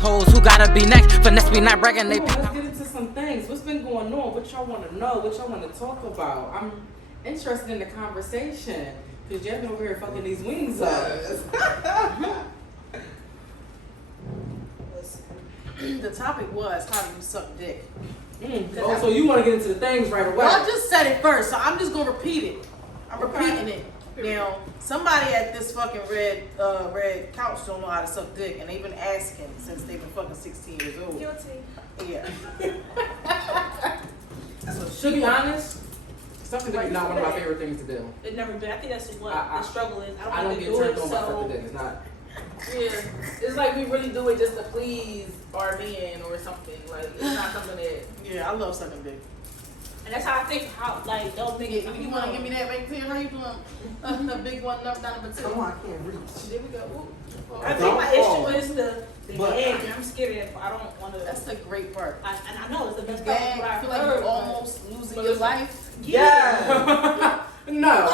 hoes who gotta be next. Finesse me not bragging, they Let's get into some things. What's been going on? What y'all want to know? What y'all want to talk about? I'm interested in the conversation because y'all been over here fucking these wings up. The topic was how do you suck dick? Oh, so you want to get into the things right away? Well, I just said it first, so I'm just gonna repeat it. I'm repeating it. Now, somebody at this fucking red couch don't know how to suck dick, and they've been asking since they've been fucking 16 years old. Guilty. Yeah. To be honest, something like not one of my favorite things to do. It never been. I think that's what the struggle is. I don't get turned on by sucking dick. It's not. Yeah, it's like we really do it just to please our man or something. Like it's not something that. Yeah, I love sucking dick. And that's how I think. How like don't make it. You want to give me that, baby? How you doing? The big one, number 2. Come on, I can't reach. There we go. I think my issue is the gag. I'm scared of that. I don't want to. That's the great part. And I know it's the best Gag, part. I feel like you're almost losing your life. Yeah. No.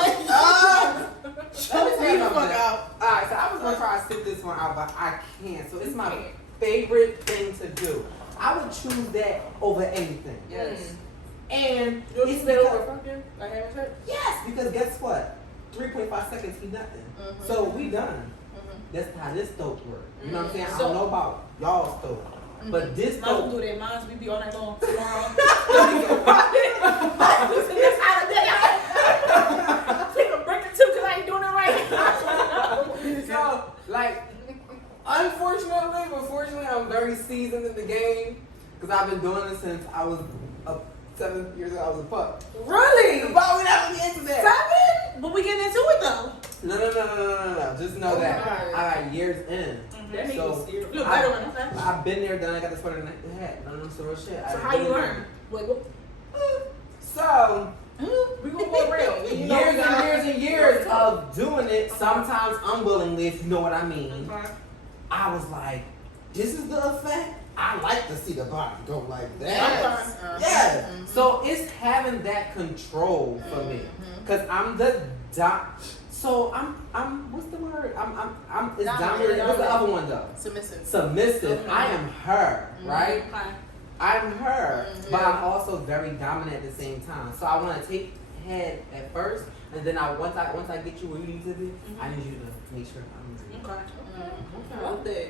Shut the fuck out. Alright, so I was gonna try to sit this one out, but I can't. So it's my favorite thing to do. I would choose that over anything. Yes. And It's been over fucking. I haven't heard. yes, because guess what? 3.5 seconds be nothing. So we done. That's how this dope works. You know what I'm saying? I don't know about y'all's dope. But this I don't dope. do that. Mine's we be all night long tomorrow. Take a break or two because I ain't doing it right. So, like, unfortunately, but fortunately, I'm very seasoned in the game because I've been doing it since I was 7 years old. I was a pup. Really? But we never get into that. 7? But we getting into it though. No. Just know that I got years in. That makes So, me scared. Look better when it's I've been there, done. I got this one in the head. None of them sort of shit. So how you learn? Wait, what? So, We gonna go around. years and years of doing it, sometimes unwillingly, if you know what I mean. I was like, this is the effect? I like to see the body go like that. Yeah. So it's having that control for me. Because I'm the so I'm what's the word? It's dominant. What's the other one though? Submissive. I am her, right? I'm her, but I'm also very dominant at the same time. So I want to take head at first, and then once I get you where you need to be, I need you to make sure I'm I love that.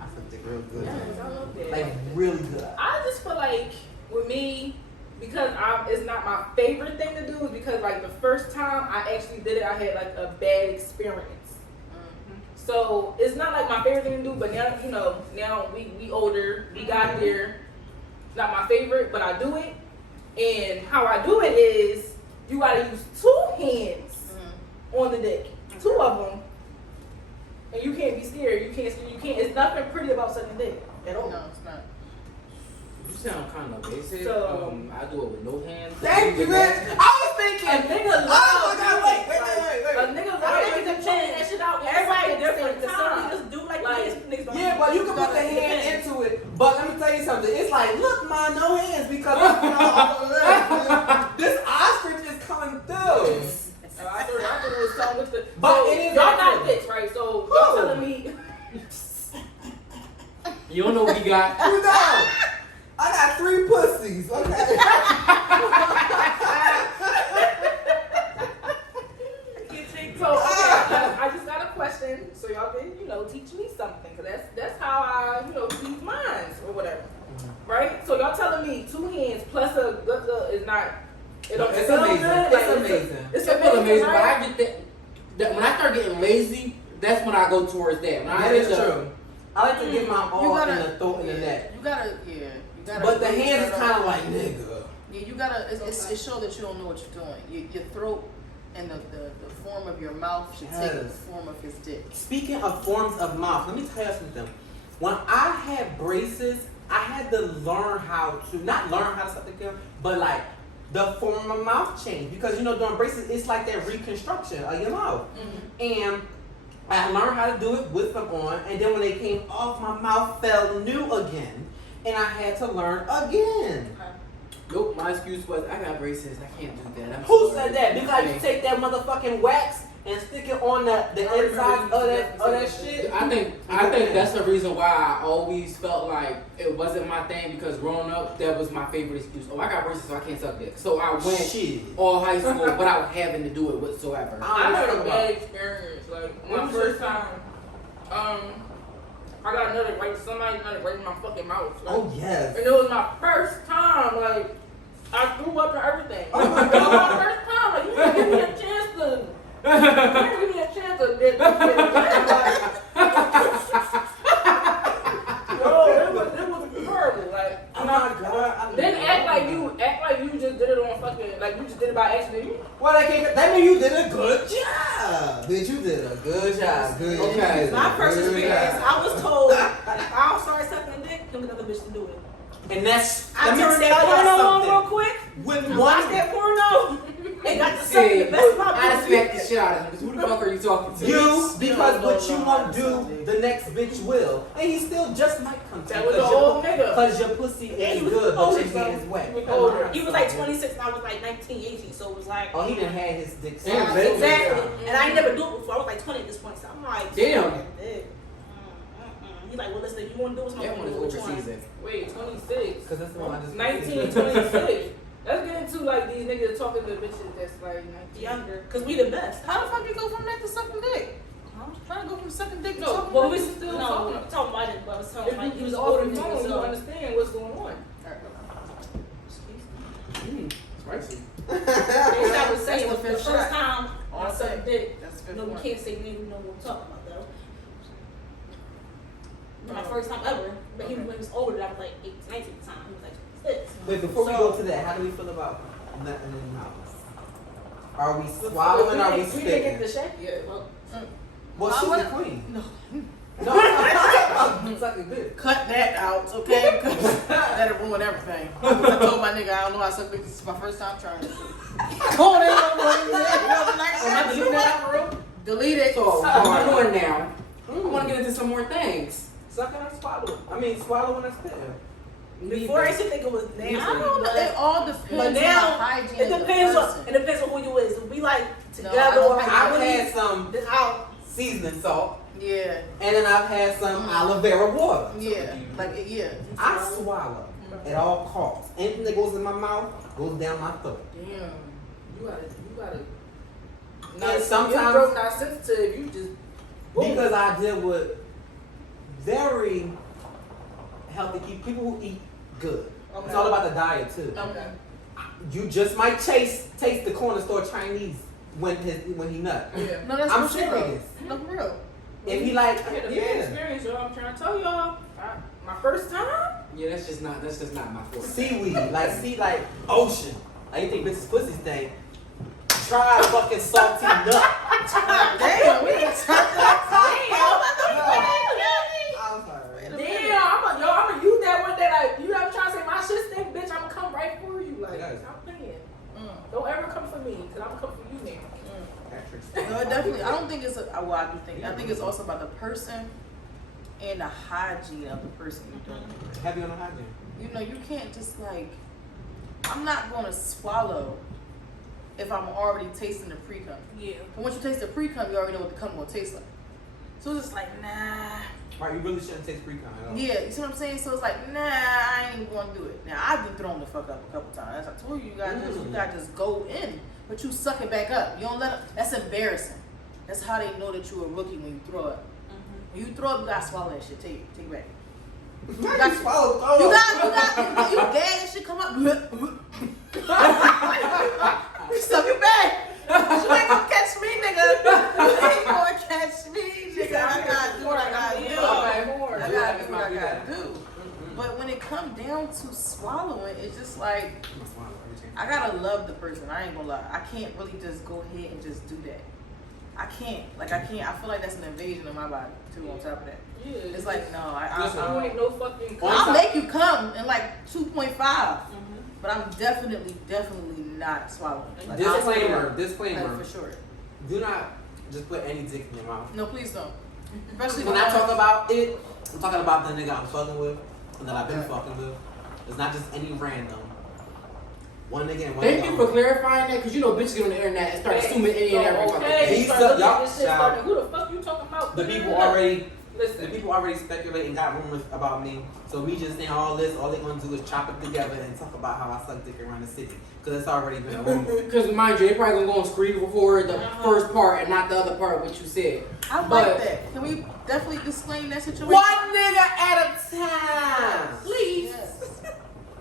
I feel real good. Yes, I love that. Like really good. I just feel like with me, because it's not my favorite thing to do, is because like the first time I actually did it, I had like a bad experience. So it's not like my favorite thing to do, but now now we older, we got there. It's not my favorite, but I do it. And how I do it is you gotta use 2 hands on the dick, 2 of them, and you can't be scared. You can't. It's nothing pretty about sucking dick at all. No, it's not. You sound kind of basic. So- I do it with no hands. Thank you, man. I was thinking. A nigga Oh my God! Wait. A nigga love to change that shit out. Everybody different. Some niggas do like this. Niggas don't. Yeah, but you can put the hand into it. But let me tell you something. It's like, look, ma, no hands because all of that. This ostrich is coming through. I thought it was something with the. But so, it is y'all got accurate. dicks, right? So y'all telling me. You don't know what he got. You know, I got 3 pussies. Okay. So okay, I just got a question, so y'all can teach me something, cause that's how I keep minds or whatever, right? So y'all telling me 2 hands plus a good is not. It don't It's feel amazing. good. It's amazing. It's It feels amazing, but right? I get that when I start getting lazy, that's when I go towards that. When I That get is true. I like to get my all gotta- in the throat and the neck. You gotta. But the hands is kind of like, nigga. Yeah, you gotta. It shows that you don't know what you're doing. Your throat and the form of your mouth should take the Yes. form of his dick. Speaking of forms of mouth, let me tell you something. When I had braces, I had to learn how to, not learn how to suck the dick, but like the form of mouth changed. Because during braces, it's like that reconstruction of your mouth. And I learned how to do it with them on, and then when they came off, my mouth felt new again. And I had to learn again. Nope, my excuse was I got braces. I can't do that. Who said that? Because you take that motherfucking wax and stick it on the inside of that shit. I think that's the reason why I always felt like it wasn't my thing, because growing up that was my favorite excuse. Oh, I got braces, so I can't suck dick. So I went Shit. all high school without having to do it whatsoever. I had a bad experience. Like my first time, I got somebody right in my fucking mouth. Like, Oh yes. and it was my first time. Like I threw up and everything. Oh my god, my first time. Like you didn't give me a chance to. You didn't give me a chance to get it was horrible. Like Oh my god. then act like you just did it on fucking like you just did it by accident. Well, that mean you did a good job. Bitch, you did a good job. Good. Okay. My first Good experience, job. I was told that if I don't start sucking dick, give another bitch to do it. And that's. I let me turned tell that y'all porno on real something. quick. When Watch one that porno. And got to suck See, the best of my I pussy. smacked the shit out of him. 'Cause who the fuck are you talking to? you, because what you no, won't no, do, the next bitch will, and he still just might come to That you was an old nigga. because your pussy Yeah, he is was good, but older, your hand is so- wet. Older. He was like 26 and I was like 19, 18. So it was like. Oh, he done had his dick. Damn, sucked. baby. Exactly. And I ain't never do it before. I was like 20 at this point. So I'm like. Damn. Dick. He's like, well, listen, you want to do what's That one is which one? overseasoned. Wait, 26. Because that's the one I just 19, 26. Let's get into like these niggas talking to bitches that's like 19. Younger. Because we the best. How the fuck you go from that to sucking dick? I'm trying to go from sucking dick to No, sucking but dick. we still No, talking. I'm talking about it, but I was talking If like you he was was older off the than phone, me. you So. understand what's going on. Spicy. As I was saying, That's the the first fifth shot. time All I set. sucked dick. That's the No, fifth we one. can't say name. We know what we're talking about though. My first time ever, but he when he was older. I was like 18, 19 at the time. He was like 26. Wait, before we go to that, how do we feel about nothing in the house? Are we swallowing? Are we We didn't get the spitting? shack yet. Well, she's what- the queen. No. No, I'm talking about sucking dick. Cut that out, okay? Because that'll ruin everything. I told my nigga I don't know how to suck dick. This is my first time trying it. Go on I'm delete that out, bro. Delete it. So I'm doing now. I want to get into some more things. Sucking and swallowing. I mean, swallowing and spitting. Before I used to think it was nasty. I don't know. It all depends But on the now hygiene it of the depends on person. who you is. If we like No, together I don't or think- I've really, had some then I'll. seasoning salt, Yeah, and then I've had some aloe vera water. yeah, like yeah. I swallow at all costs. Anything that goes in my mouth goes down my throat. Damn. You gotta. And Your sometimes, throat not sensitive. You just. because I deal with very healthy people who eat good. It's all about the diet too. Okay. You just might taste the corner store Chinese when he nut. Yeah. No, that's I'm for real. serious. No, for real. If he like, I had a bad yeah. experience, y'all. I'm trying to tell y'all. My first time. Yeah, that's just not my forte. Seaweed, like ocean. Like you think bitches pussy stink. Try fucking salty nut. Damn, we ain't talking I'm sorry. Damn, I'ma use that one day. Like you ever try to say my shit stink, bitch? I'ma come right for you. Like Yes. stop playing. Don't ever come for me, cause I'ma come for you now. No, it definitely. I don't think it's. Well, I do think. I think it's also about the person and the hygiene of the person you're doing it with. Heavy on the hygiene. You know, you can't just like. I'm not gonna swallow if I'm already tasting the pre-cum. Yeah. But once you taste the pre-cum, you already know what the cum gonna taste like. So it's just like, nah. Right, you really shouldn't taste pre-cum at all. Yeah, you see what I'm saying? So it's like, nah, I ain't gonna do it. Now I've been thrown the fuck up a couple times. As I told you, you gotta just go in, but you suck it back up. You don't let it. That's embarrassing. That's how they know that you're a rookie when you throw up. When you throw up, you gotta swallow that shit. Take it back. You got to swallow. You gag that shit come up. You stuff your bag. You ain't gonna catch me, nigga. You ain't gonna catch me, nigga. I gotta do what I gotta do. I gotta do what I gotta do. But when it comes down to swallowing, it's just like I gotta love the person. I ain't gonna lie. I can't really just go ahead and just do that. I can't. I feel like that's an invasion of my body too. On top of that, Yeah. it's like no. You ain't no fucking. I'll make you come in like 2.5, but I'm definitely not swallowing. Like, Disclaimer. Like, for sure. Do not just put any dick in your mouth. No, please don't. Especially When I talk about it, I'm talking about the nigga I'm fucking with and that I've been fucking with. It's not just any random. One nigga and one Thank nigga you only. for clarifying that, because you know bitches get on the internet and start assuming any and every fucking Okay, thing. He start suck- looking at y'all- this shit, y'all- starting, who the fuck you talking about? The people already Listen. speculate and got rumors about me. So me just saying all this, all they gonna do is chop it together and talk about how I suck dick around the city. Cause it's already been a rumor. Because mind you, they probably gonna go on screen before the first part and not the other part of what you said. I But- like that. Can we definitely disclaim that situation? One nigga at a time. Please.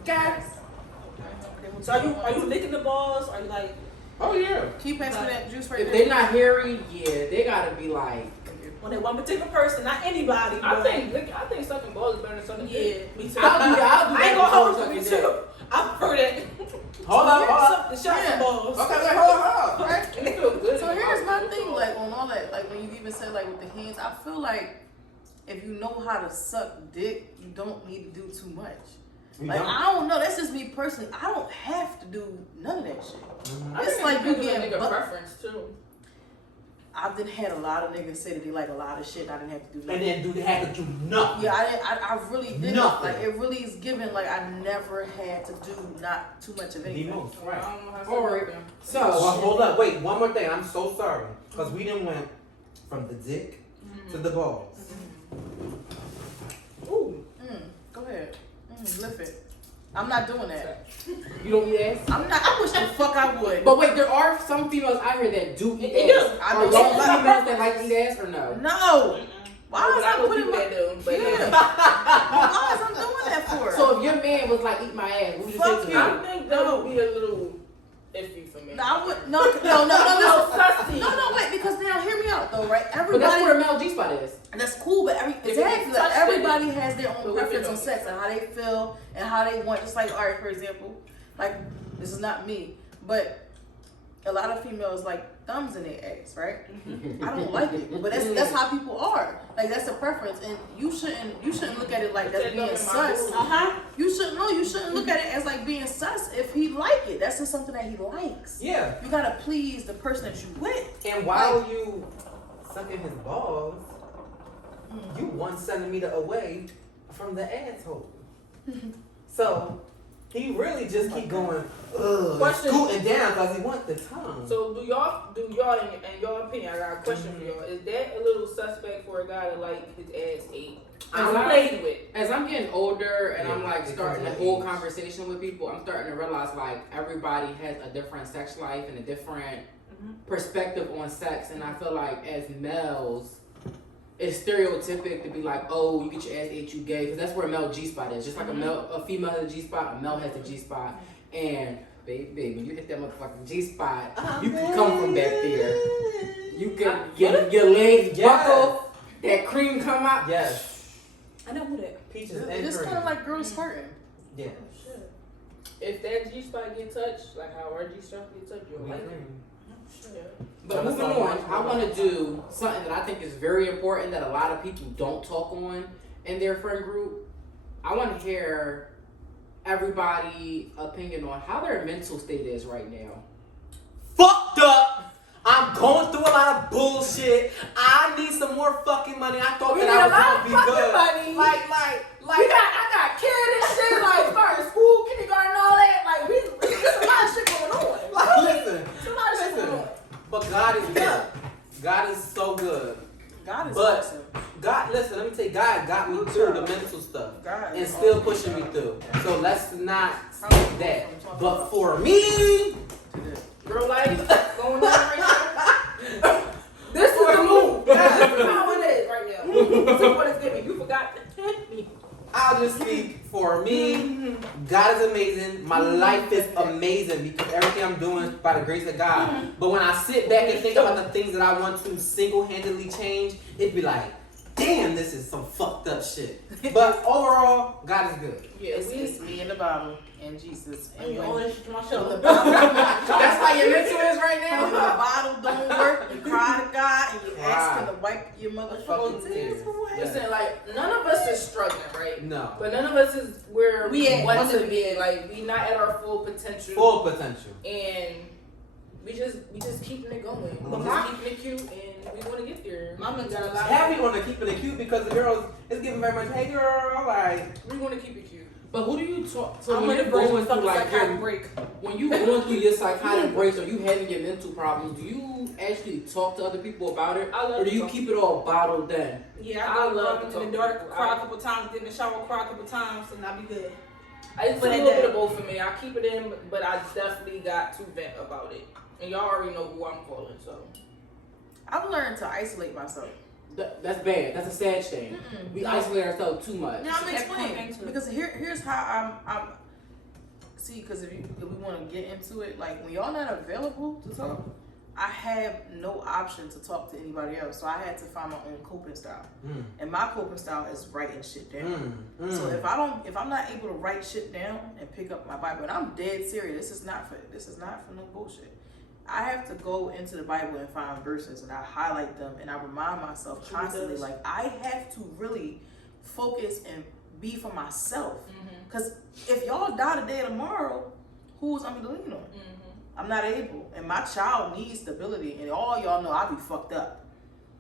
Guys. So are you licking the balls? Are you like? Oh yeah. Keep passing me that juice right If there. they not hairy, yeah, they gotta be like. When they one particular person, not anybody. I but- think sucking balls is better than sucking dick. Yeah, me too. I'll do I ain't that gonna hold before you, me sucking too. I prefer that. Hold up, hold up. The shots Yeah. and balls. Okay, wait, hold up. Right? And it feels good. So here's my thing, like on all that, like when you even said like with the hands, I feel like if you know how to suck dick, you don't need to do too much. You Like don't? I don't know, that's just me personally. I don't have to do none of that shit. I It's think like you depends on getting nigga butt- preference too. I've been had a lot of niggas say that they like a lot of shit and I didn't have to do And nothing. then they had to do nothing. Yeah, I really didn't. Nothing. Like it really is given like I never had to do not too much of The anything. most, I right. don't know how to Alright. suck them. So, Well, hold up, wait, one more thing. I'm so sorry. Because we done went from the dick to the balls. Ooh. Go ahead. Lift it. I'm not doing that. you don't eat ass? I'm not. I wish the fuck I would. But wait, there are some females out here that do eat They do. ass. I Are know y'all some. females that like to eat ass or no? No. Why But is I I know putting people my? that do. But Yeah. Why is I doing that for? So if your man was like, eat my ass, what would you Fuck say to you. him? I think that would be a little iffy for me. No, I would. No. Listen. sussy. No, wait. Because now, hear me out though, right? But that's Everybody. where a male G spot is. And that's cool, but you exactly, touch like, it, everybody has their but own we preference can- on sex and how they feel and how they want. Just like, all right, for example, like this is not me, but a lot of females like thumbs in their ass, right? I don't like it, but that's how people are. Like that's a preference, and you shouldn't look at it like that's being sus. You shouldn't look at it as like being sus if he like it. That's just something that he likes. Yeah. You gotta please the person that you with. And while you sucking his balls, you 1 centimeter away from the asshole. So he really just keep going, Question. scooting down because he want the tongue. So do y'all in your opinion, I got a question for y'all. Is that a little suspect for a guy to like his ass ate? I'm Played with. As I'm getting older and I'm like Yeah, starting the because of whole age. conversation with people, I'm starting to realize like everybody has a different sex life and a different perspective on sex, and I feel like as males, it's stereotypic to be like, oh, you get your ass ate, you gay, because that's where a male G spot is. Just like a female has a G spot, a male has a G spot, and baby, when you hit that motherfucking G spot, you can come from back there. You can your legs buckle, that cream come out. Yes. I know who that. Peaches and It's cream. kind of like girls squirting. Yeah. Shit. If that G spot get touched, like how our G spot get touched, you'll like it. But moving on, I want to do something that I think is very important that a lot of people don't talk on in their friend group. I want to hear everybody's opinion on how their mental state is right now. Fucked up. I'm going through a lot of bullshit. I need some more fucking money. I thought that I was gonna be good. I got kids and shit, like starting school, kindergarten, all that. Like there's a lot of shit going on. Like, listen. There's a lot of shit going on. But God is good. God is so good. God is But awesome. God, listen, let me tell you, God got me through the mental stuff God and is still awesome. pushing me through. So let's not skip that. But for me, Girl life going on right now. This is the move. That's how it is right now. So what is giving? You forgot to hit me. I'll just speak for me. God is amazing. My life is amazing because everything I'm doing is by the grace of God. But when I sit back and think about the things that I want to single-handedly change, it'd be like, damn, this is some fucked up shit. But overall, God is good. Yeah, It's me in the bottle and Jesus. And You when, owe that shit to my when show. the bottle, That's how your mental is right when the now. bottle don't work, you cry to God and you Cry. ask him to wipe your motherfucking tears away. Listen, like none of us is struggling, right? No. But none of us is where We at want one to of be. Like we not at our full potential. Full potential. And we just keeping it going. We Mhm. just keeping it cute, and we want to get there. My mental got a is lot. Happy on the keeping it cute because the girls is giving very much, hey girl, like, We want to keep it cute. But who do you talk? So I'm when in you're the version going of through fucking like psychotic your, break. when you going through your psychotic breaks or you having your mental problems, do you actually talk to other people about it, I love or do to you talk. keep it all bottled in? Yeah, I I love love to in talk the dark, to people. cry a couple times, get in the shower, cry a couple times, and I'll be good. It's But a at little that- bit of both for me. I keep it in, but I definitely got to vent about it. And y'all already know who I'm calling, so. I've learned to isolate myself. That's bad. That's a sad thing. Mm-mm. We No. isolate ourselves too much. Now I'm That's explaining one thing too. because here's how I'm see, because if we want to get into it, like when y'all not available to talk, I have no option to talk to anybody else, so I had to find my own coping style. And my coping style is writing shit down. So if I'm not able to write shit down and pick up my Bible, and I'm dead serious, this is not for no bullshit. I have to go into the Bible and find verses, and I highlight them, and I remind myself constantly, like I have to really focus and be for myself. Because if y'all die today or tomorrow, who's I'm gonna lean on? I'm not able, and my child needs stability, and all y'all know I be fucked up.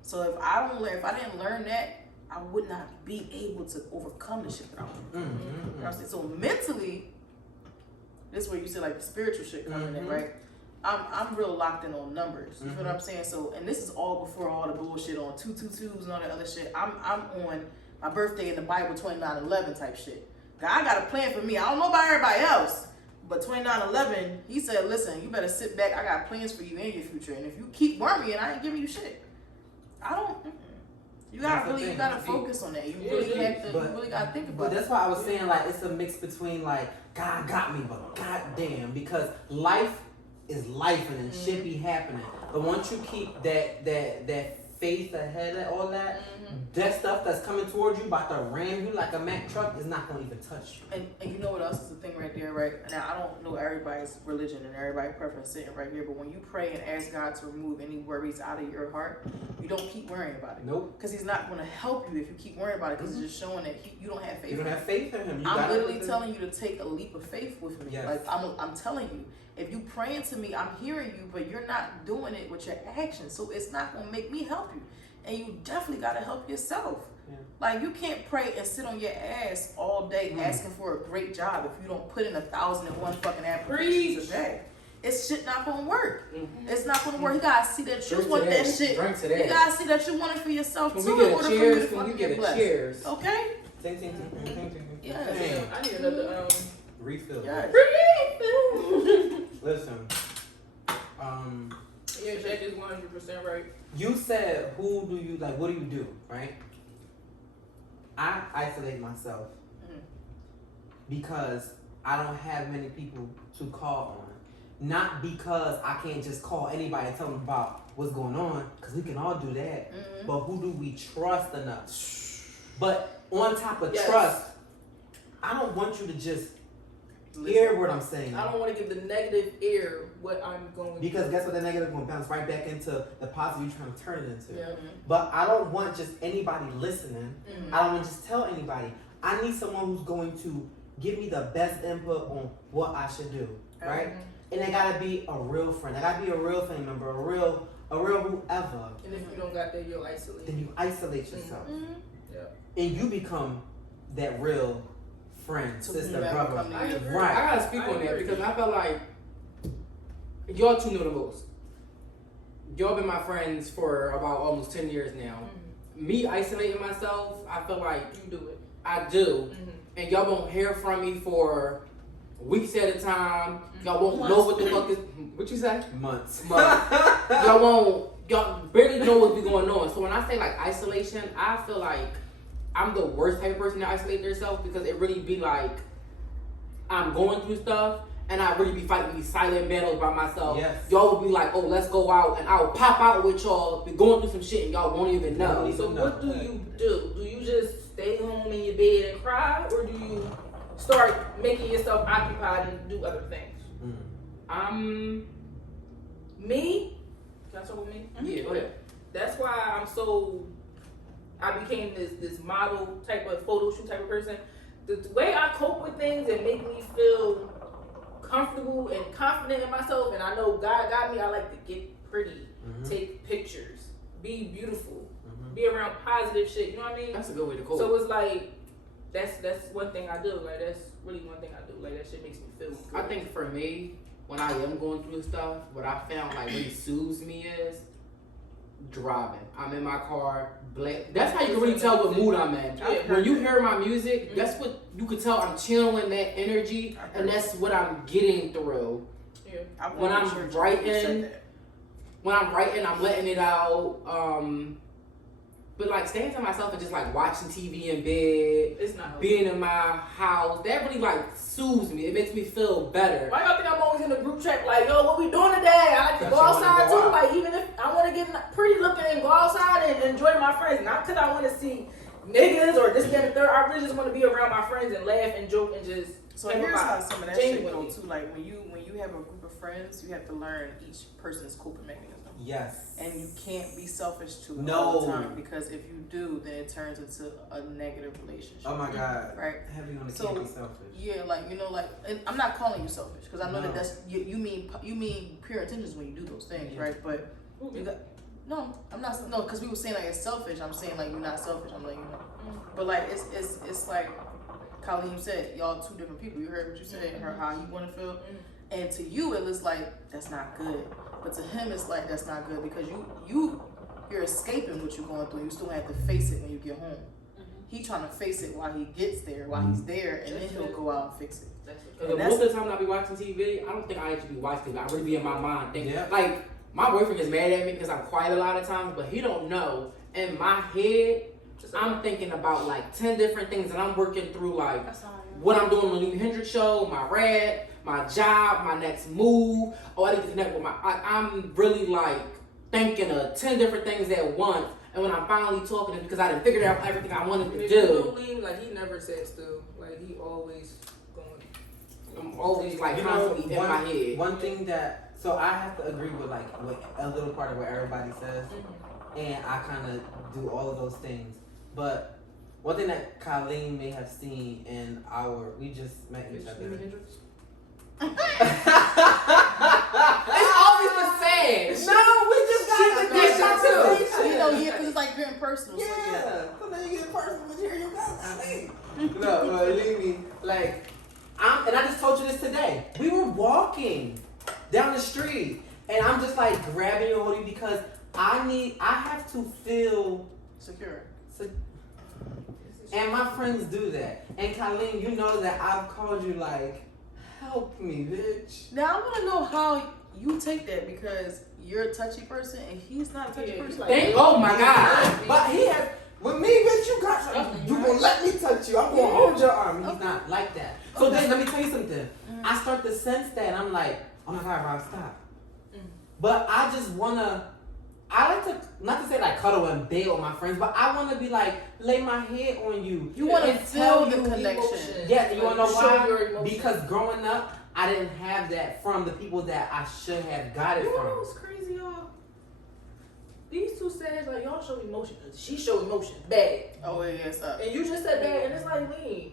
So if I didn't learn that, I would not be able to overcome the shit that I'm doing. You know what I'm saying? So mentally, this is where you see like the spiritual shit coming in, right? I'm real locked in on numbers. You feel what I'm saying? So, and this is all before all the bullshit on 222s and all that other shit. I'm on my birthday in the Bible 2911 type shit. God got a plan for me. I don't know about everybody else, but 2911, he said, listen, you better sit back. I got plans for you and your future. And if you keep worrying, I ain't giving you shit. I don't. You gotta focus on that. You really gotta think about But it. that's why I was saying like it's a mix between like God got me, but goddamn, because life is life and shit be happening. But once you keep that faith ahead of all that, that stuff that's coming towards you about to ram you like a Mack truck is not gonna even touch you. And you know what else is the thing right there, right? Now I don't know everybody's religion and everybody's preference sitting right here, but when you pray and ask God to remove any worries out of your heart, you don't keep worrying about it. Nope. Because He's not going to help you if you keep worrying about it, because it's just showing that you don't have faith. You don't have faith in Him. I'm literally telling you to take a leap of faith with me. Yes. Like I'm telling you, if you praying to me, I'm hearing you, but you're not doing it with your actions, so it's not going to make me help you. And you definitely got to help yourself. Yeah. Like you can't pray and sit on your ass all day asking for a great job if you don't put in 1,001 fucking applications a day. It's shit not gonna work. It's not gonna work. You gotta see that you want that shit. You gotta see that you want it for yourself Can too. we get in a order for you cheers? to Can we fucking get a blessed. cheers? Okay. Yeah. I need another, Refill. Yes. Listen. yeah, Jack is 100% right. You said who do you like? What do you do? Right. I isolate myself because I don't have many people to call on. Not because I can't just call anybody and tell them about what's going on, because we can all do that. But who do we trust enough? But on top of trust, I don't want you to just hear what I'm saying. I don't want to give the negative ear what I'm going Because to. guess what? That negative going to bounce right back into the positive you're trying to turn it into. Yeah. But I don't want just anybody listening. I don't want to just tell anybody. I need someone who's going to give me the best input on what I should do, right? And they gotta be a real friend. They gotta be a real family member, a real whoever. And if you don't got that, you'll isolate. Then you isolate yourself, Yeah. and you become that real friend, To sister, whomever brother. come to I you. agree. Right. I gotta speak on that because I felt like y'all two know the most. Y'all been my friends for about almost 10 years now. Me isolating myself, I feel like You do it. I do. And y'all won't hear from me for weeks at a time. Y'all won't know what the fuck is. What you say? Months. Y'all barely know what's be going on. So when I say like isolation, I feel like I'm the worst type of person to isolate themselves because it really be like I'm going through stuff and I really be fighting these silent battles by myself. Yes. Y'all will be like, oh, let's go out, and I'll pop out with y'all, be going through some shit and y'all won't even know. So what do you do? Do you just stay home in your bed and cry, or do you start making yourself occupied and do other things? Me? Can I talk with me? Yeah, go ahead. That's why I became this model type of photo shoot type of person. The way I cope with things and make me feel comfortable and confident in myself, and I know God got me, I like to get pretty, take pictures, be beautiful, be around positive shit, you know what I mean? That's a good way to cope. So it's like, that's one thing I do. Like that's really one thing I do. Like that shit makes me feel good. I think for me, when I am going through stuff, what I found like really soothes me is driving. I'm in my car. That's how you can really tell what mood I'm in. Yeah. When you hear my music, that's what you can tell. I'm channeling that energy, and that's what I'm getting through. Yeah. When I'm writing, I'm letting it out. But like staying to myself and just like watching TV in bed, It's not being in my house, that really like soothes me. It makes me feel better. Why y'all think I'm always in the group chat like, yo, what we doing today? I like to go outside too. Like even if I want to get pretty looking and go outside and enjoy my friends, not because I want to see niggas or this, that, and the third. I really just want to be around my friends and laugh and joke and just. So here's how some of that shit go genuinely. too. Like when you have a group of friends, you have to learn each person's coping mechanism. Yes. And you can't be selfish to it No. all the time, because if you do, then it turns into a negative relationship. Oh my God. Right. Heavy on the So, can't be selfish. Yeah, like and I'm not calling you selfish because I know No. that's you mean pure intentions when you do those things, Yeah. right? But you got I'm not because we were saying like it's selfish. I'm saying like you're not selfish. I'm letting you know. But like it's like Colleen said, y'all two different people. You heard what you said, her how you want to feel, and to you it was like that's not good. But to him, it's like that's not good because you're escaping what you're going through. You still have to face it when you get home. He trying to face it while he gets there, while he's there, and then he'll go out and fix it. Because most of the time I be watching TV, I don't think I actually be watching TV. I really be in my mind thinking. Yeah. Like, my boyfriend is mad at me because I'm quiet a lot of times, but he don't know. In my head, I'm thinking about like 10 different things, and I'm working through like what I'm doing on the LeemyHendrix show, my rap, my job, my next move. Oh, I need to connect with I'm really like thinking of 10 different things at once. And when I'm finally talking, it's because I done figured out everything I wanted to do. Like he never sat still. Like he always going. I'm always like constantly in my head. One thing that, so I have to agree with like with a little part of what everybody says, and I kind of do all of those things. But one thing that Colleen may have seen in we just met each other. It's always the same. No, we just got that shit too. You know, yeah, because it's like getting personal. Yeah. So yeah. So then you get personal material. No, but Leemy, like, and I just told you this today. We were walking down the street, and I'm just like grabbing you, holding you because I have to feel Secure. And my friends do that. And Colleen, you know that I've called you like, help me, bitch. Now I want to know how you take that because you're a touchy person and he's not a touchy person. Oh my God. But he has, with me, bitch, you got something. You gonna let me touch you. I'm gonna hold your arm. He's not like that. So then let me tell you something. I start to sense that and I'm like, oh my God, Rob, stop. But I just wanna, I like to, not to say like cuddle and bed with my friends, but I wanna be like, lay my head on you. You want to and feel tell the you connection. Yeah, you wanna know Show your why? emotion. Because growing up, I didn't have that from the people that I should have got it You know from. what's crazy, y'all? These two said like y'all show emotion. She show emotion bad, Oh yeah, yes. and you just said that, and it's like Leem.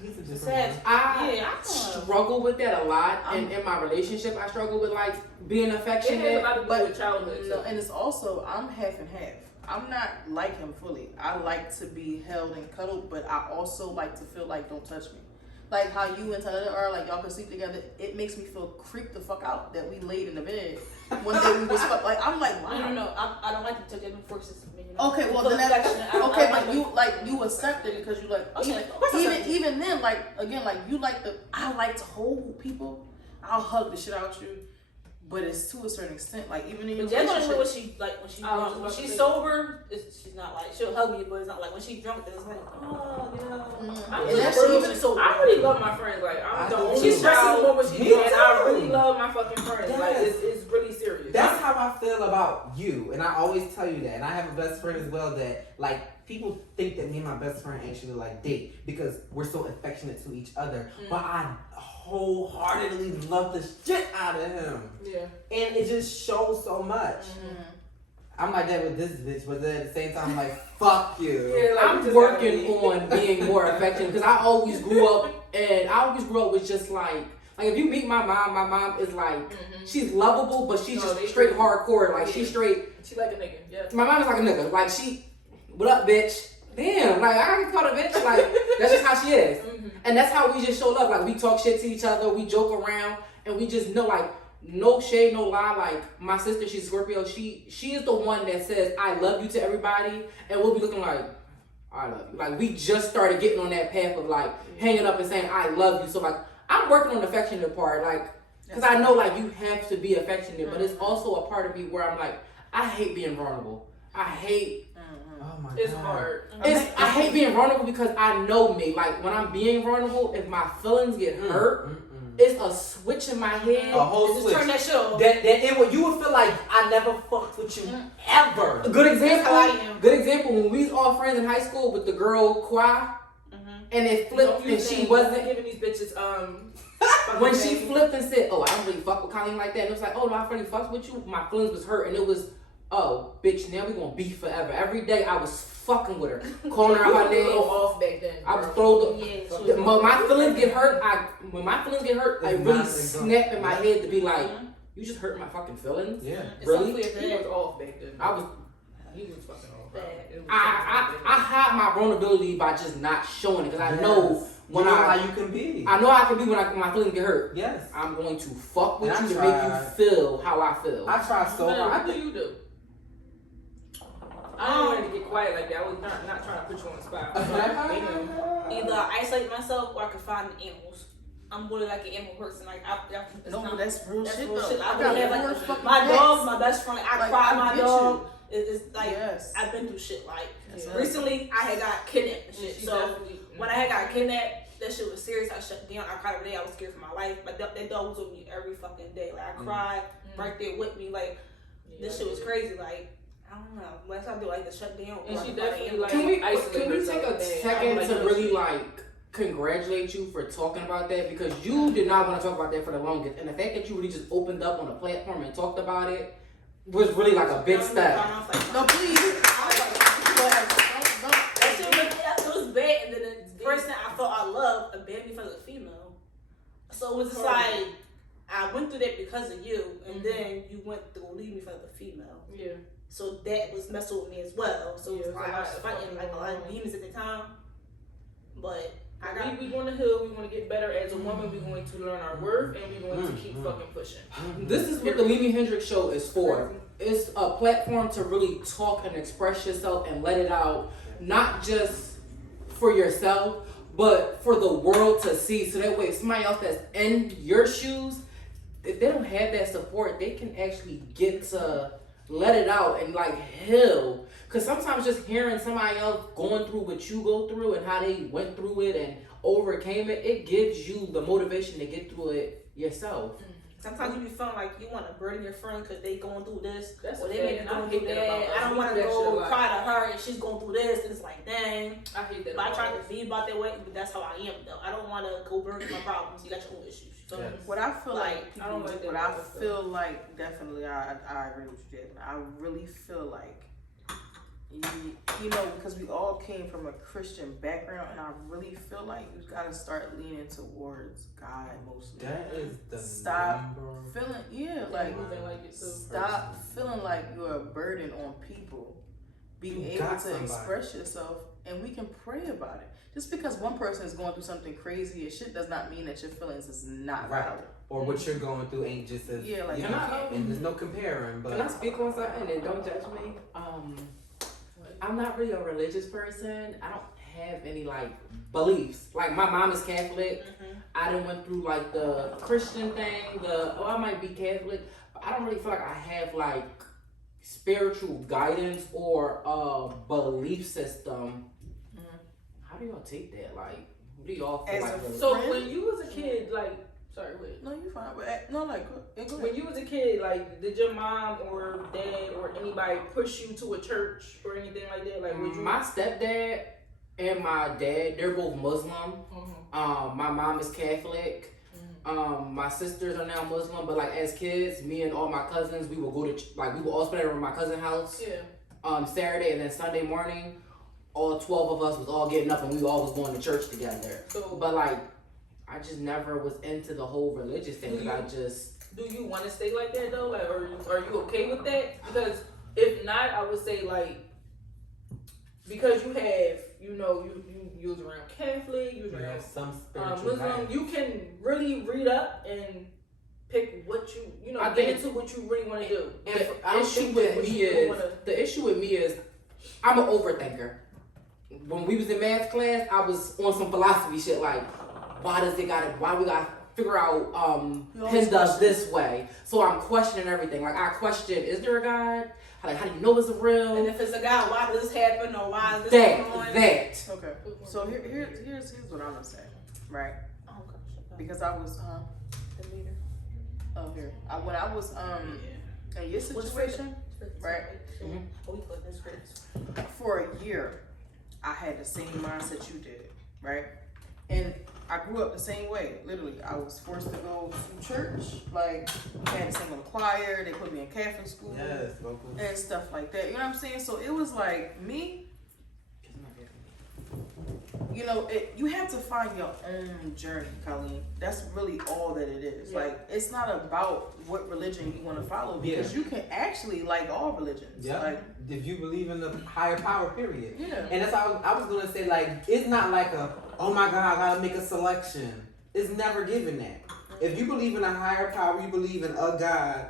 He's a different Sad. one. I struggle with that a lot, and in my relationship, I struggle with like being It has a affectionate. lot to do with childhood. No, and it's also I'm half and half. I'm not like him fully. I like to be held and cuddled, but I also like to feel like don't touch me. Like how you and Tyler are, like y'all can sleep together. It makes me feel creeped the fuck out that we laid in the bed one day we was fuck. Like I'm like, wow. No. I don't like to touch it before it's you know. Okay, well Full then that's affection. I don't okay, like but you accept it because you like Okay, of course I accept it. even then like again like you like I like to hold people. I'll hug the shit out you, but it's to a certain extent. Like even in your But that's only relationship. when she like when she drunk. When she's sober, she's not like she'll hug me, but it's not like when she's drunk. Then it's like I'm And that's just even so. I really love my friends. Like I'm I the do only too. she's stressing more when she's Me doing it. I too. really love my fucking friends. Like Yes. it's really serious. That's how I feel about you, and I always tell you that. And I have a best friend as well that, like, people think that me and my best friend actually like date because we're so affectionate to each other. But I wholeheartedly love the shit out of him, Yeah. and it just shows so much. I'm like that with this bitch, but then at the same time, I'm like, fuck you. Yeah, like, I'm working on being more affectionate because I always grew up with just like if you meet my mom is like she's lovable, but she's No, just they straight true. hardcore. Like she's straight. She like a nigga. Yeah. My mom is like a nigga. Like she, what up, bitch? damn, like I can call a bitch, like that's just how she is. And that's how we just show love. Like we talk shit to each other, we joke around, and we just know like no shade, no lie. Like my sister, she's Scorpio. She is the one that says I love you to everybody, and we'll be looking like I love you. Like we just started getting on that path of like hanging up and saying I love you. So like I'm working on the affectionate part, like because I know like you have to be affectionate, but it's also a part of me where I'm like I hate being vulnerable. I hate. Oh my It's God. hard. I hate being vulnerable because I know me. Like when I'm being vulnerable, if my feelings get hurt, it's a switch in my head. A whole Just switch. turn that shit off. That it would, you would feel like I never fucked with you ever. A good example. That's how I am. Good example. When we was all friends in high school with the girl Kwa, and it flipped, and she wasn't. giving these bitches When she flipped and said, "Oh, I don't really fuck with Colleen like that," and it was like, "Oh no, I really fucked with you." My feelings was hurt, and it was, "Oh, bitch, now we gonna beef forever." Every day I was fucking with her, calling her out her a little name. off back then. I would throw Yeah, when my feelings get hurt. When my feelings get hurt, I really snap in my head to be like, "You just hurt my fucking feelings." Yeah. Really? He was off back then. He was fucking off. Bad. It was I hide my vulnerability by just not showing it because I know when you know how you can be. I know I can be when my feelings get hurt. Yes. I'm going to fuck with And you to I make tried. you feel how I feel. I try so hard. What do you do? I don't want to get quiet like that. I was not trying to put you on the spot. Either I isolate myself or I can find animals. I'm really like an animal person. Like No, that's real that's shit real though. shit. I got really have four like fucking my pets. dog's my best friend. Like, I Like, cry I my get dog. It's like Yes. I've been through shit. Like Yes. recently, I had got kidnapped and shit. She So definitely- when I had got kidnapped, that shit was serious. I shut down. I cried every day. I was scared for my life. But that dog was with me every fucking day. Like I cried right there with me. Like this shit was crazy. Like I don't know. Last time I do like to shut down. And or she I definitely like Can we isolate take herself a and second like, to no really shit. like congratulate you for talking about that because you did not want to talk about that for the longest, and the fact that you really just opened up on a platform and talked about it was really like a big step. No, please. That shit was bad, and then the person I thought I loved abandoned me because of a female. So it was just like I went through that because of you, and then you went through leave me for the female. Yeah. So that was messing with me as well. So it was Yeah, like I was it's a lot fighting like a lot of demons at the time. But I got We going to heal. We want to get better as a woman. We're going to learn our worth, and we're going to keep fucking pushing. This is what the LeemyHendrix show is for. It's a platform to really talk and express yourself and let it out, not just for yourself, but for the world to see. So that way, if somebody else that's in your shoes, if they don't have that support, they can actually get to let it out and like heal. Because sometimes just hearing somebody else going through what you go through and how they went through it and overcame it, it gives you the motivation to get through it yourself. sometimes you be feeling like you want to burden your friend because they going through this, That's or a they may be fact. I going hate through that that. about us. I don't We want do to that shit a go lot. cry to her and she's going through this. And it's like, dang. I hate that. But I about try us. to be about that way, but that's how I am though. I don't want to go burden my problems. You got your own issues. You feel me? What I feel like, Like, I don't like that what I kind of stuff. feel like, definitely, I agree with you, Jasmine. I really feel like, you know, because we all came from a Christian background, and I really feel like you gotta start leaning towards God mostly. That is the Stop number. feeling, yeah, like Moving like it too. stop feeling like you're a burden on people. Being You able got to somebody. express yourself, and we can pray about it. Just because one person is going through something crazy as shit does not mean that your feelings is not Right. valid. Or what you're going through ain't just as Yeah, like, you Can know, I, and there's no comparing. But Can I speak on something and don't judge me? I'm not really a religious person. I don't have any like beliefs. Like my mom is Catholic. I done went through like the Christian thing. I might be Catholic, but I don't really feel like I have like spiritual guidance or a belief system. How do y'all take that? Like, what do y'all feel As like? a really- So friend? when you was a kid, like, sorry, wait. No, you're fine. But no, like, go ahead. When you was a kid, like, did your mom or dad or anybody push you to a church or anything like that? Like, would you? My stepdad and my dad, they're both Muslim. My mom is Catholic. My sisters are now Muslim, but like as kids, me and all my cousins, we would go to we would all spend it at my cousin's house. Yeah. Saturday and then Sunday morning, all 12 of us was all getting up and we all was going to church together. So, But like, I just never was into the whole religious thing. 'Cause do you want to stay like that though? Like, are you okay with that? Because if not, I would say like, because you have you know you was around Catholic, you was You around have some spiritual Muslim, guidance. you can really read up and pick what you know, I get think- into what you really want to do. And I think that what you really wanna- the issue with me is I'm an overthinker. When we was in math class, I was on some philosophy shit like, why we gotta figure out pen does this way? So I'm questioning everything. Like I question, is there a God? How do you know it's a real? And if it's a guy, why does this happen or why is this going on? Okay. So here's what I'm gonna say, right? Oh, gosh. Because I was The leader. here. When I was in your situation, right? Mhm. Oh, we put this Chris. For a year, I had the same mindset you did, right? And I grew up the same way. Literally, I was forced to go to church. Like, I had to sing in the choir. They put me in Catholic school Yes, vocal. and stuff like that. You know what I'm saying? So it was like me. You know, you have to find your own journey, Colleen. That's really all that it is. Yeah. Like, it's not about what religion you want to follow because you can actually like all religions. Yeah. Like, If you believe in the higher power, period. yeah. And that's how I was gonna say, like, it's not like oh my God, I gotta make a selection. It's never given that. If you believe in a higher power, you believe in a God,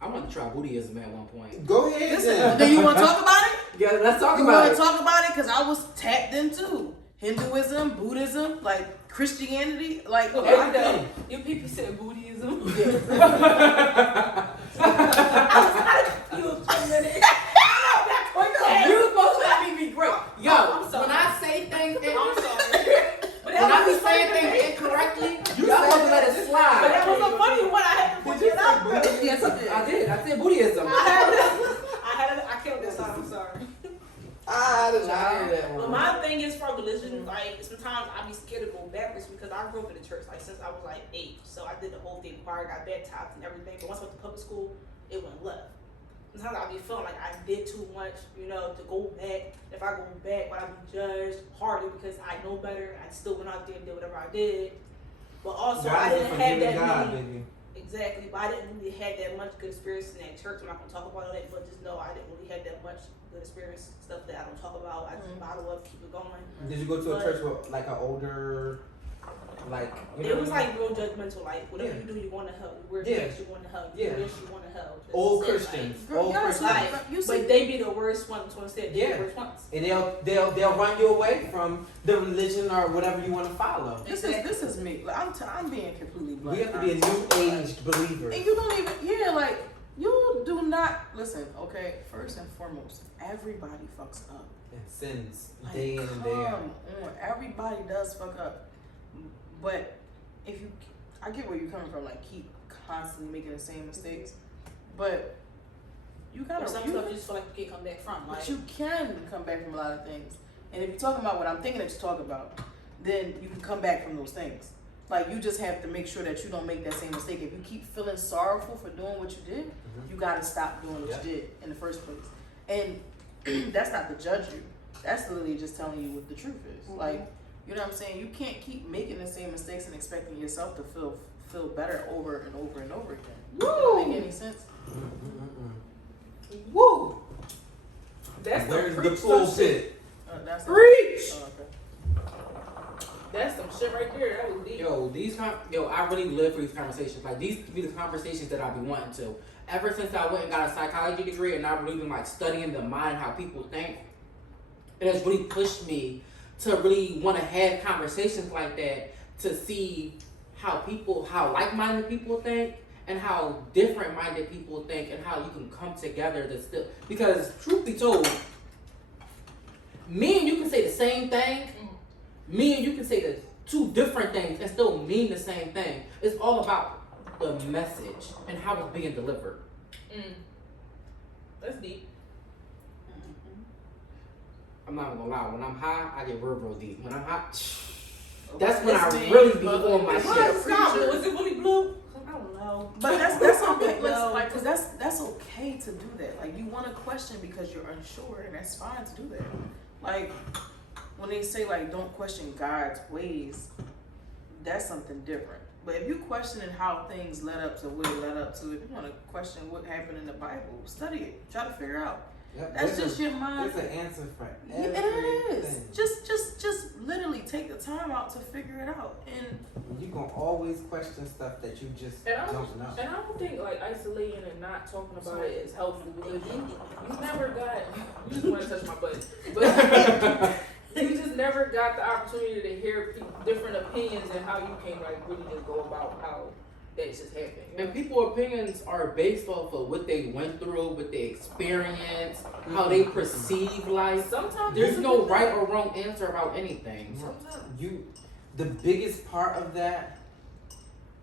I want to try Buddhism at one point. go ahead. Listen, then. do you want to talk about it? Yeah, let's talk You about want it. to talk about it? Because I was tapped into Hinduism, Buddhism, like Christianity, like Everything. Your people said Buddhism. Yeah. You was putting it in. You were supposed to let me be great. Yo, I'm sorry. when I say things, I'm sorry. But when I be saying things incorrectly, you supposed to let it slide. But that was a funny one. I had to put it up. Yes, I did. I did. I said Buddhism. I killed this song. I'm sorry. I did not hear that But one. my thing is for religion, like sometimes I be scared to go backwards because I grew up in the church like since I was like 8. So I did the whole thing choir, got baptized and everything. But once I went to public school, it went left. Sometimes I be feeling like I did too much, you know, to go back. If I go back, would I be judged harder because I know better? I still went out there and did whatever I did. But also I God is a didn't have forgiving that God, many. baby. Exactly, but I didn't really have that much good experience in that church. I'm not gonna talk about all that, but just know I didn't really have that much good experience, stuff that I don't talk about. I just bottle up, keep it going. Did you go to a But- church with like an older, like? You know It was what I mean? like real judgmental, like whatever Yeah. you do, you want to help. You wear Yeah. dress, you want to help. You Yeah. do this, you want to help. This Old is it, Christians, Girl, old yes, Christians, like, you see, But they be the worst ones to instead. They Yeah. the worst ones. and they'll run you away from the religion or whatever you want to follow. this is me. Like, I'm being completely blunt. We have to be a new age believer. And you don't even, like, you do not, listen, okay, first and foremost, everybody fucks up. And sins Like, day in and come day out. on, everybody does fuck up. But if you, I get where you're coming from, like, keep constantly making the same mistakes. But you gotta, But some stuff you just feel like you can't come back from. Like, but you can come back from a lot of things. And if you're talking about what I'm thinking that you're talking about, then you can come back from those things. Like, you just have to make sure that you don't make that same mistake. If you keep feeling sorrowful for doing what you did, you gotta stop doing what you did in the first place. And that's not to judge you. That's literally just telling you what the truth is. Like, you know what I'm saying? You can't keep making the same mistakes and expecting yourself to feel better over and over and over again. Woo! Doesn't make any sense. Woo! That's Where's some the preach some shit. pulpit? That's Preach! Oh, okay. That's some shit right there. That was deep. I really live for these conversations. Like these be the conversations that I be wanting to. Ever since I went and got a psychology degree and I believe in like studying the mind, how people think, it has really pushed me to really want to have conversations like that to see how like-minded people think and how different-minded people think and how you can come together to still. Because truth be told, me and you can say the same thing. Me and you can say the two different things and still mean the same thing. It's all about the message and how it's being delivered. That's deep. I'm not gonna lie, when I'm high, I get real deep. When I'm hot, that's when I It's me, really be but- on my What? shit. Stop. Was it really blue? I don't know. But that's okay. No. Listen, like, cause that's okay to do that. Like, you want to question because you're unsure, and that's fine to do that. Like, when they say like don't question God's ways, that's something different. But if you're questioning how things led up to what it led up to, if you want to question what happened in the Bible, study it. Try to figure out. Yep, That's there's just your mind. There's an answer for Yeah, everything. it is. Just literally take the time out to figure it out. And You're gonna always question stuff that you just And I don't know. And I don't think like isolating and not talking about it is helpful because you never got. You just want to touch my butt, but you just never got the opportunity to hear different opinions and how you can like really just go about how that just happened. You know? And people's opinions are based off of what they went through, what they experienced, how they perceive life. Sometimes There's no right or wrong answer about anything. Sometimes. The biggest part of that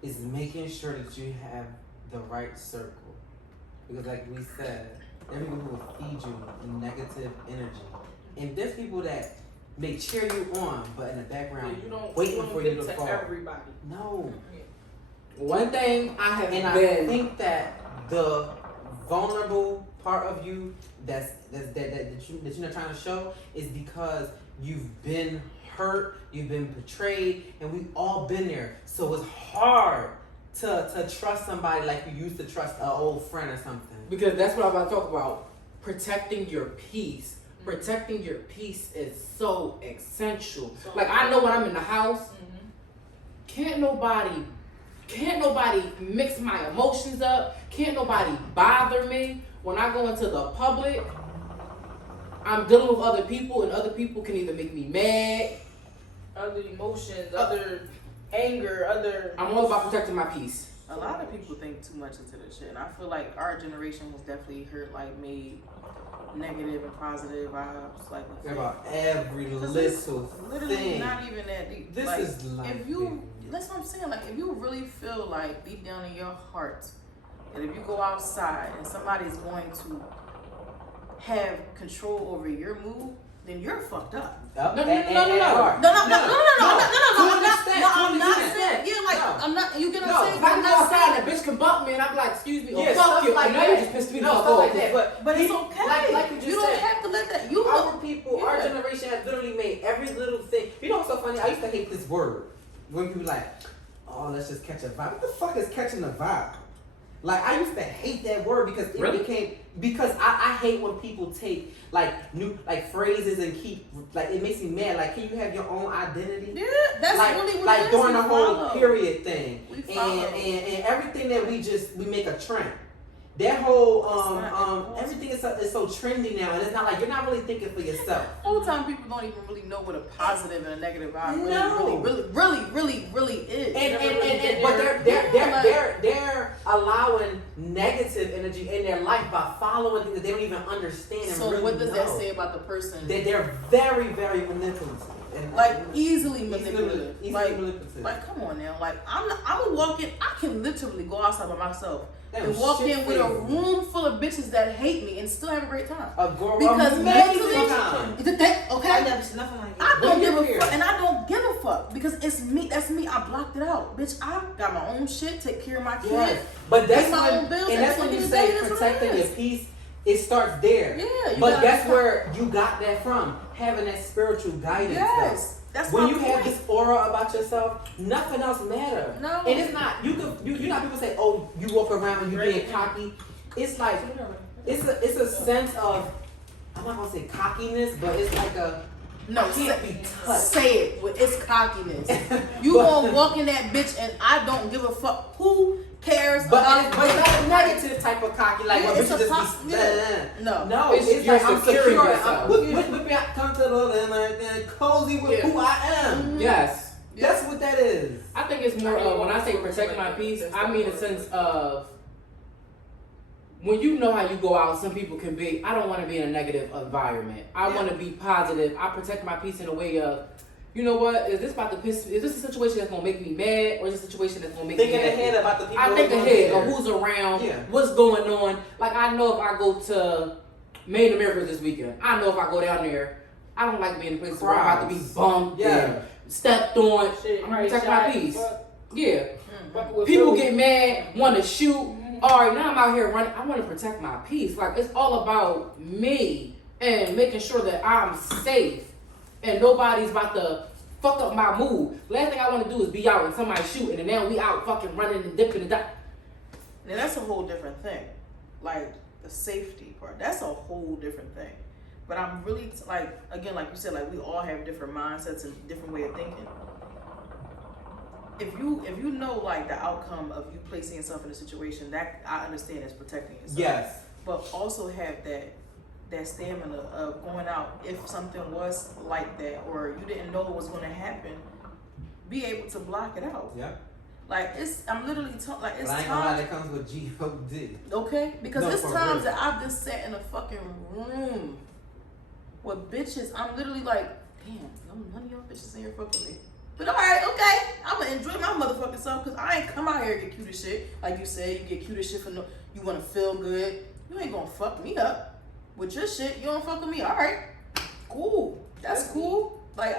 is making sure that you have the right circle. Because like we said, there are people who will feed you negative energy. And there's people that may cheer you on, but in the background, You don't waiting for you to fit fall. everybody. No. One thing I have And I been think that the vulnerable part of you that you're not trying to show is because you've been hurt, you've been betrayed, and we've all been there. So it's hard to trust somebody like you used to trust an old friend or something. because that's what I'm about to talk about. Protecting your peace. Protecting your peace is so essential. Like I know when I'm in the house, can't nobody mix my emotions up. Can't nobody bother me. When I go into the public, I'm dealing with other people, and other people can either make me mad. Other emotions, other anger, other. I'm all about protecting my peace. a lot of people think too much into this shit. And I feel like our generation was definitely hurt, like made negative and positive vibes, like About every little literally thing. not even that deep. This like, is life. if you, that's what I'm saying. Like, if you really feel like deep down in your heart that if you go outside and somebody's going to have control over your mood, then you're fucked up. No. I'm not saying. Yeah, like I'm not. You get what I'm saying? If I I'm go not outside saying. and a bitch can bump me and I'm like, excuse me, Yeah, fuck stuff you. like And now that. you just pissed me the No, fuck stuff off. like that. But it's he- okay. Like you just don't said, have to let that. You our people, our Yeah. generation has literally made every little thing. You know what's so funny? I used to hate this word. When people like, oh, let's just catch a vibe. What the fuck is catching a vibe? Like, I used to hate that word because it Really? became, because I hate when people take like new like phrases and keep, like, it makes me mad. Like, can you have your own identity? Yeah, that's like, really what like it is. during We the whole follow. period thing, We and, follow. and everything that we make a trend. That whole It's not everything is so trendy now, and it's not like you're not really thinking for yourself. All the time, people don't even really know what a positive and a negative vibe No. really is. And but they're allowing negative energy in their life by following things that they don't even understand and So really what does that know. say about the person? That they're very, very manipulative. And Like easily manipulative. Easily Like, manipulative. like, come on now. Like, I'm a walk in. I can literally go outside by myself Damn, and walk shit in with a crazy. room full of bitches that hate me and still have a great time. Because Because mentally, mentally, is it that okay? I never seen nothing like I that. don't give Look a here. fuck, and I don't give a fuck because it's me. That's me. I blocked it out, bitch. I got my own shit. Take care of my kids. yes, but that's Pay my when, own bills, and that's and when you at the say end of the day, that's what it protecting your is. peace. It starts there. Yeah, you But gotta that's stop. where you got that from, having that spiritual guidance. Yes, that's When my you have point. this aura about yourself, nothing else matters. No. And it's not, you know, people say, oh, you walk around and you being cocky. It's like, it's a sense of, I'm not gonna say cockiness, but it's like a, No, I can't be touched. say it. It's cockiness. You gonna walk in that bitch and I don't give a fuck. Who cares But about it's not a negative type of cocky, like, Yeah, well, it's bitches a just be, yeah. No. No, It's it's you're like I'm securing secure. yourself. Whip me out comfortable and cozy with Yeah. who I am. Yes. That's what that is. I think it's more of, when I say protect my peace, I mean a sense of, when you know how you go out, some people can be, I don't want to be in a negative environment. I want to be positive. I protect my peace in a way of, you know what, is this a situation that's going to make me mad, or is this a situation that's going to make Thinking me happy? ahead about the people. I think who are ahead there. of who's around, Yeah. what's going on. Like, I know if I go to Made in America this weekend, I know if I go down there, I don't like being in places where I'm about to be bumped Yeah. and stepped on. Shit, I'm gonna protect my shot, peace. fuck, Yeah. fuck with People Philly. get mad, want to shoot. All right, now I'm out here running. I want to protect my peace. Like, it's all about me and making sure that I'm safe and nobody's about to fuck up my mood. Last thing I want to do is be out and somebody shooting, and now we out fucking running and dipping and that. Now that's a whole different thing. Like, the safety part. That's a whole different thing. But I'm really like, again, like you said, like we all have different mindsets and different way of thinking. If you know like the outcome of you placing yourself in a situation, that I understand is protecting yourself. Yes. But also have that stamina of going out if something was like that or you didn't know it was going to happen, be able to block it out. Yeah. Like I'm literally like it's but I ain't gonna lie, times. that comes with G-O-D. Okay, because No, it's for times real. that I've just sat in a fucking room with bitches. I'm literally like, damn, none of y'all bitches in here fucking with me. But alright, okay, I'm gonna enjoy my motherfucking self because I ain't come out here to get cute as shit. Like you said, you get cute as shit for no, you wanna feel good. You ain't gonna fuck me up with your shit. You don't fuck with me. Alright, cool. That's cool. Like,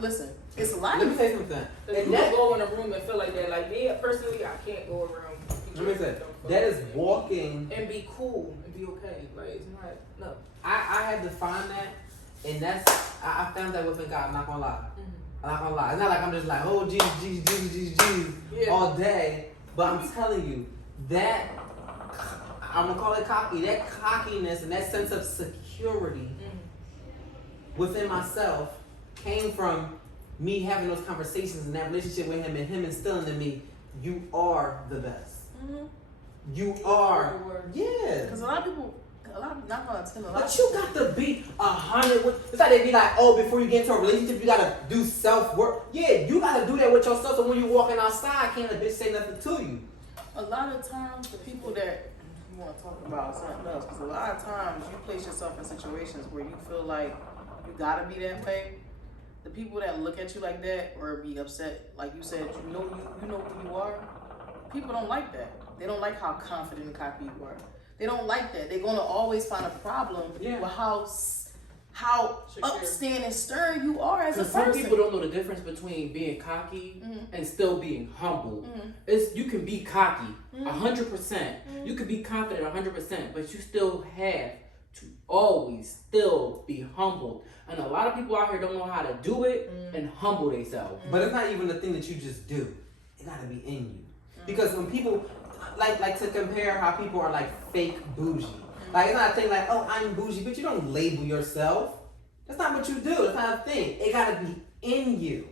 listen, it's life. Let me say something. If And you that, go in a room and feel like that, like me personally, I can't go around. let me say, that is walking. And be cool and be okay. Like it's not no. I had to find that, and that's I found that within God. I'm not gonna lie. I'm not gonna lie. It's not like I'm just like, oh Jesus Yeah. all day. But I'm telling you that I'm gonna call it cocky. That cockiness and that sense of security within myself came from me having those conversations and that relationship with him and him instilling in me, you are the best. You are. Yeah. Because a lot of people, not gonna tell a lot. But you got to be 100 with, it's like they be like, oh, before you get into a relationship, you gotta do self-work. Yeah, you gotta do that with yourself, so when you walking outside, can't a bitch say nothing to you. A lot of times, the people that you want to talk about something else, because a lot of times you place yourself in situations where you feel like you gotta be that way. The people that look at you like that or be upset, like you said, you know who you are. People don't like that. They don't like how confident and cocky you are. They don't like that. They're gonna always find a problem with how upstanding stern you are as a Because person. some people don't know the difference between being cocky and still being humble. It's you can be cocky 100%. You can be confident 100%, but you still have to always still be humble. And a lot of people out here don't know how to do it and humble themselves. But it's not even the thing that you just do. It gotta be in you. Because when people like to compare how people are like fake bougie. Like it's not a thing like, oh, I'm bougie, but you don't label yourself. That's not what you do. It's not a thing. It gotta be in you.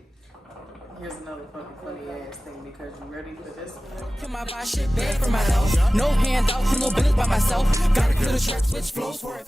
Here's another fucking funny ass thing because you ready for this one? Kill my vibe, shit bad for my health. No handouts, no business by myself. Gotta kill the tracks, which flows for it.